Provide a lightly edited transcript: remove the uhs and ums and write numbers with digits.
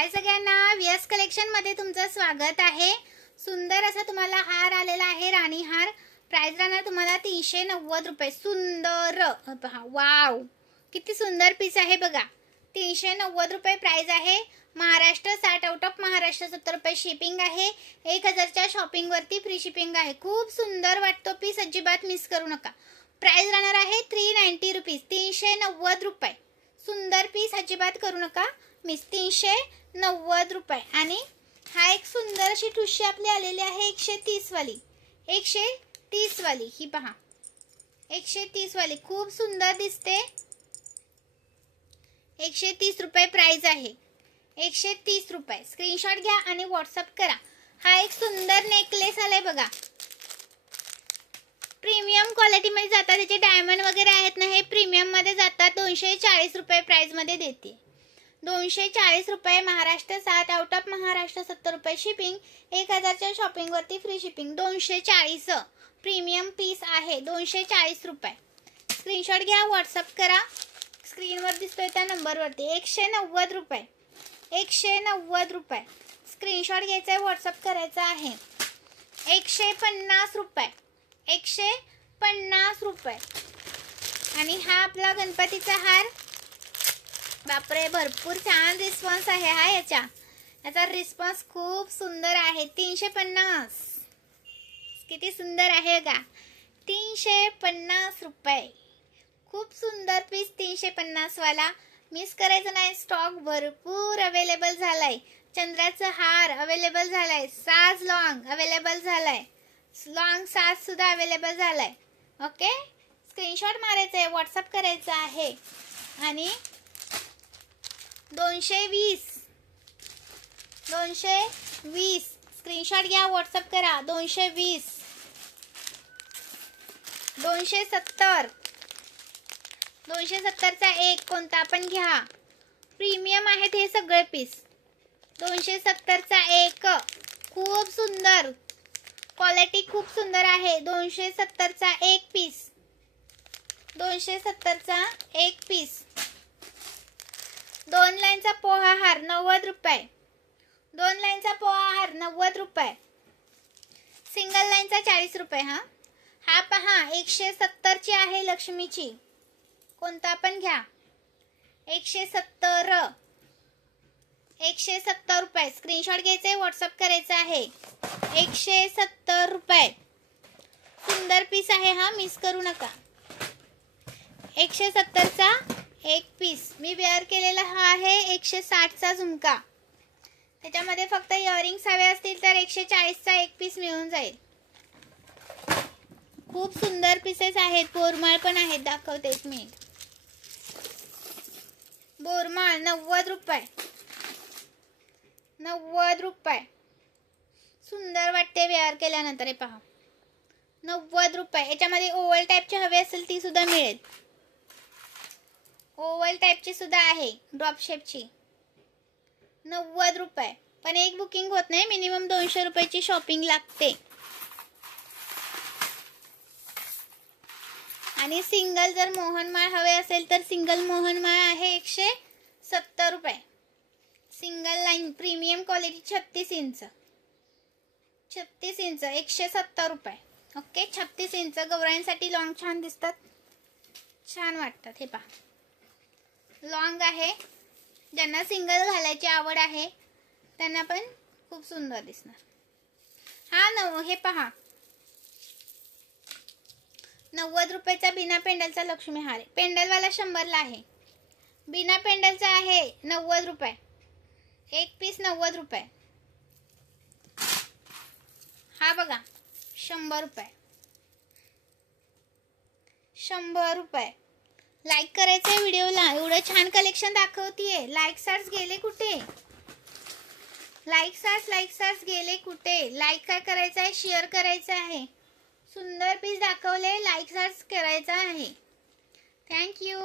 हाय सगळ्यांना, VS collection मध्ये तुमचं स्वागत आहे। सुंदर असा तुम्हाला हार आलेला आहे, राणी हार। प्राइस राहणार तुम्हाला 390 रुपये। सुंदर पहा, वाव किती सुंदर पीस आहे बघा। 390 रुपये प्राइस आहे। महाराष्ट्र 60 आउट ऑफ महाराष्ट्र 70 रुपये शिपिंग आहे। 1000च्या शॉपिंग वरती फ्री शिपिंग आहे। खूप सुंदर वाटतो पीस, अजिबात मिस करू नका। प्राइस राहणार आहे 390 रुपीस, 390 रुपये। सुंदर पीस, अजिबात करू नका मिस। 390 रुपये। आणि हा एक सुंदर अशी ठुशी आपली आलेली आहे 130 वाली, 130 वाली। ही पहा 130 वाली, खूप सुंदर दिसते। 130 रुपये प्राइस आहे, 130 रुपये। स्क्रीनशॉट घ्या आणि व्हॉट्सअप करा। हा एक सुंदर नेकलेस आलाय बघा, प्रीमियम क्वालिटी मध्ये जातात, त्याचे डायमंड वगैरे आहेत ना, हे प्रीमियम मध्ये जातात। 240 रुपये प्राइस मध्ये देते। 240 रुपये। महाराष्ट्र 60 आउट ऑफ महाराष्ट्र 70 रुपये शिपिंग। 1000च्या शॉपिंग वरती फ्री शिपिंग। 240 प्रीमियम पीस आहे, 240 रुपये। स्क्रीनशॉट घ्या, व्हॉट्सअप करा। स्क्रीनवर दिसतोय त्या नंबरवरती। 190 रुपये, 190 रुपये। स्क्रीनशॉट घ्यायचा आहे, व्हॉट्सअप करायचा आहे। 150 रुपये, 150 रुपये। आणि हा आपला गणपतीचा हार। बापरे, भरपूर छान रिस्पॉन्स आहे हा याचा रिस्पॉन्स खूप सुंदर आहे। 350, किती सुंदर आहे का। 350 रुपये, खूप सुंदर पीस। 350 वाला मिस करायचं नाही, स्टॉक भरपूर अवेलेबल झालाय। चंद्राचा हार अवेलेबल झालाय, साज लॉंग अवेलेबल झालाय, लॉंग साज सुद्धा अवेलेबल झालाय। ओके, स्क्रीनशॉट मारायचा आहे, व्हॉट्सअप करायचा आहे। आणि 220 स्क्रीनशॉट घ्या, व्हॉट्सअप करा। 220, 270, 270चा एक कोणता पण घ्या, प्रीमियम आहेत हे सगळे पीस। 270चा एक, खूप सुंदर क्वालिटी, खूप सुंदर आहे। 270चा एक पीस, 270चा एक पीस। 2 लाईनचा पोहा हार 90 रुपये, 2 लाईनचा पोहा हार 90 रुपये। सिंगल लाईनचा 40 रुपये। हा पहा 170ची आहे लक्ष्मीची, कोणता पण घ्या। 170, 170 रुपये। स्क्रीनशॉट घ्यायचा आहे, व्हॉट्सअप करायचा आहे। 170 रुपये। सुंदर पीस आहे हा, मिस करू नका। 170चा एक पीस। मी वेअर केलेला हा आहे 160चा झुमका। त्याच्यामध्ये फक्त इयरिंग्स हवे असतील तर 140चा एक पीस मिळून जाईल। खूप सुंदर पीसेस आहेत। बोरमाळ पण आहेत, दाखवते एक मिनिट। बोरमाळ 90 रुपये, 90 रुपये। सुंदर वाटते वेअर केल्यानंतर। हे पहा 90 रुपये। याच्यामध्ये ओव्हल टाईपची हवी असेल ती सुद्धा मिळेल, ओव्हल टाईपची सुद्धा आहे, ड्रॉप शेपची। 90 रुपये। पण एक बुकिंग होत नाही, मिनिमम 200 रुपयाची शॉपिंग लागते। आणि सिंगल जर मोहनमाळ हवे असेल तर सिंगल मोहनमाळ आहे 170 रुपये। Single line premium quality 36 inch, 36 inch 170 रुपये। Okay, 36 inch. गौराईंसाठी लॉंग छान दिसतात, छान वाटतात। हे पहा लॉंग आहे, ज्यांना सिंगल घालायची आवड आहे त्यांना पण खूप सुंदर दिसणार। हा हे पहा 90 रुपयाचा बिना पेंडलचा लक्ष्मी हार। पेंडलवाला 100ला आहे, बिना पेंडलचा आहे 90 रुपये। एक पीस 90 रुपये। हा बघा 100 रुपये, 100 रुपये। लाईक करायचंय व्हिडिओला, एवढं छान कलेक्शन दाखवतीये। लाईक स्टार्स गेले कुठे, लाईक स्टार्स गेले कुठे। लाईक काय करायचं आहे, शेअर करायचं आहे। सुंदर पीस दाखवले, लाईक स्टार्स करायचा आहे। थँक्यू।